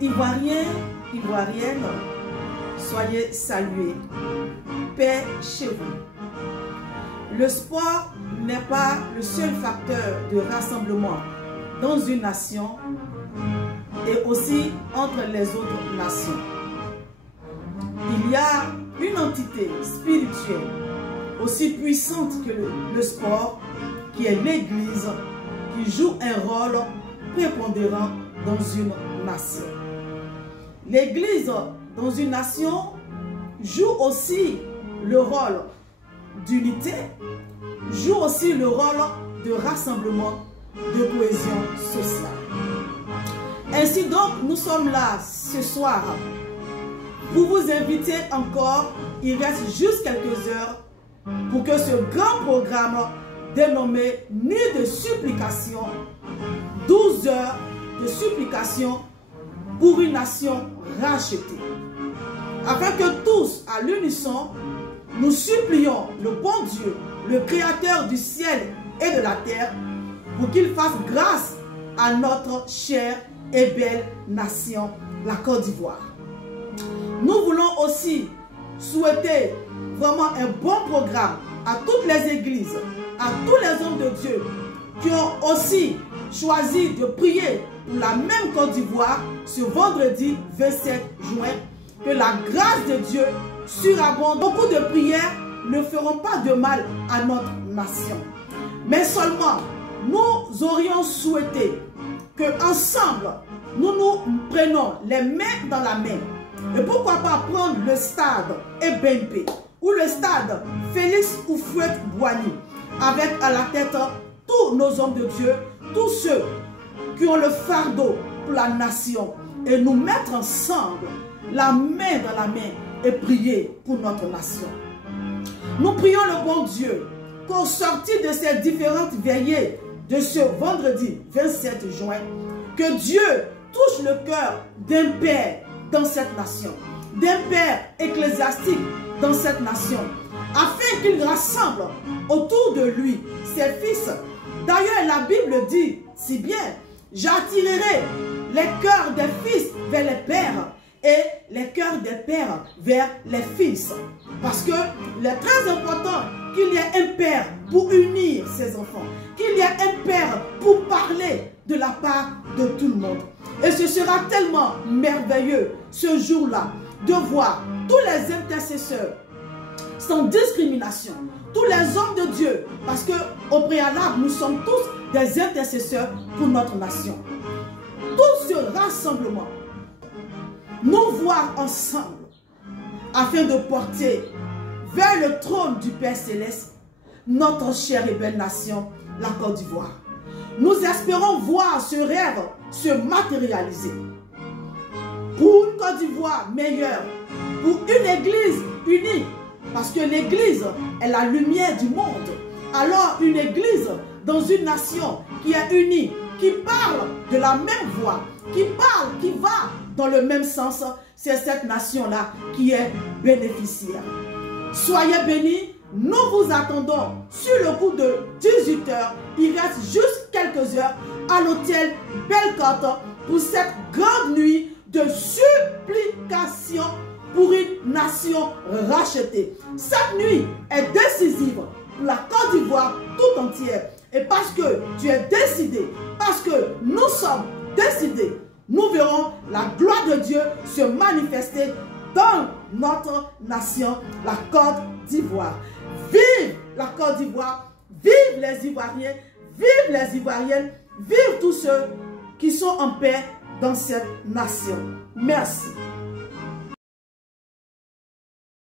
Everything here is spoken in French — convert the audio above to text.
Ivoiriens, Ivoiriennes, soyez salués. Paix chez vous. Le sport n'est pas le seul facteur de rassemblement dans une nation et aussi entre les autres nations. Il y a une entité spirituelle aussi puissante que le sport, qui est l'Église, qui joue un rôle prépondérant dans une nation. L'Église dans une nation joue aussi le rôle d'unité, joue aussi le rôle de rassemblement, de cohésion sociale. Ainsi donc, nous sommes là ce soir pour vous inviter encore. Il reste juste quelques heures pour que ce grand programme dénommé Nuit de supplication, 12 heures de supplication pour une nation rachetée, afin que tous, à l'unisson, nous supplions le bon Dieu, le Créateur du ciel et de la terre, pour qu'il fasse grâce à notre chère et belle nation, la Côte d'Ivoire. Nous voulons aussi souhaiter vraiment un bon programme à toutes les églises, à tous les hommes de Dieu qui ont aussi choisi de prier pour la même Côte d'Ivoire ce vendredi 27 juin. Que la grâce de Dieu surabonde. Beaucoup de prières ne feront pas de mal à notre nation. Mais seulement, nous aurions souhaité que ensemble, nous nous prenions les mains dans la main. Et pourquoi pas prendre le stade EBMP ou le stade Félix Houphouët-Boigny, avec à la tête tous nos hommes de Dieu, tous ceux qui ont le fardeau pour la nation, et nous mettre ensemble la main dans la main et prier pour notre nation. Nous prions le bon Dieu qu'au sortir de ces différentes veillées de ce vendredi 27 juin, que Dieu touche le cœur d'un père dans cette nation, d'un père ecclésiastique dans cette nation, afin qu'il rassemble autour de lui ses fils. D'ailleurs, la Bible dit si bien: j'attirerai les cœurs des fils vers les pères et les cœurs des pères vers les fils. Parce que il est très important qu'il y ait un père pour unir ses enfants, qu'il y ait un père pour parler de la part de tout le monde. Et ce sera tellement merveilleux ce jour-là de voir tous les intercesseurs sans discrimination, tous les hommes de Dieu, parce qu'au préalable, nous sommes tous des intercesseurs pour notre nation. Tout ce rassemblement, nous voir ensemble afin de porter vers le trône du Père Céleste notre chère et belle nation, la Côte d'Ivoire. Nous espérons voir ce rêve se matérialiser pour une Côte d'Ivoire meilleure, pour une église unie, parce que l'église est la lumière du monde. Alors une église dans une nation qui est unie, qui parle de la même voix, qui parle, qui va dans le même sens, c'est cette nation-là qui est bénéficiaire. Soyez bénis, nous vous attendons sur le coup de 18 h. Il reste juste quelques heures à l'hôtel Belle-Côte pour cette grande nuit de supplication pour une nation rachetée. Cette nuit est décisive pour la Côte d'Ivoire tout entière. Et parce que tu es décidé, parce que nous sommes décidés, nous verrons la gloire de Dieu se manifester dans notre nation, la Côte d'Ivoire. Vive la Côte d'Ivoire, vive les Ivoiriens, vive les Ivoiriennes, vive tous ceux qui sont en paix dans cette nation. Merci.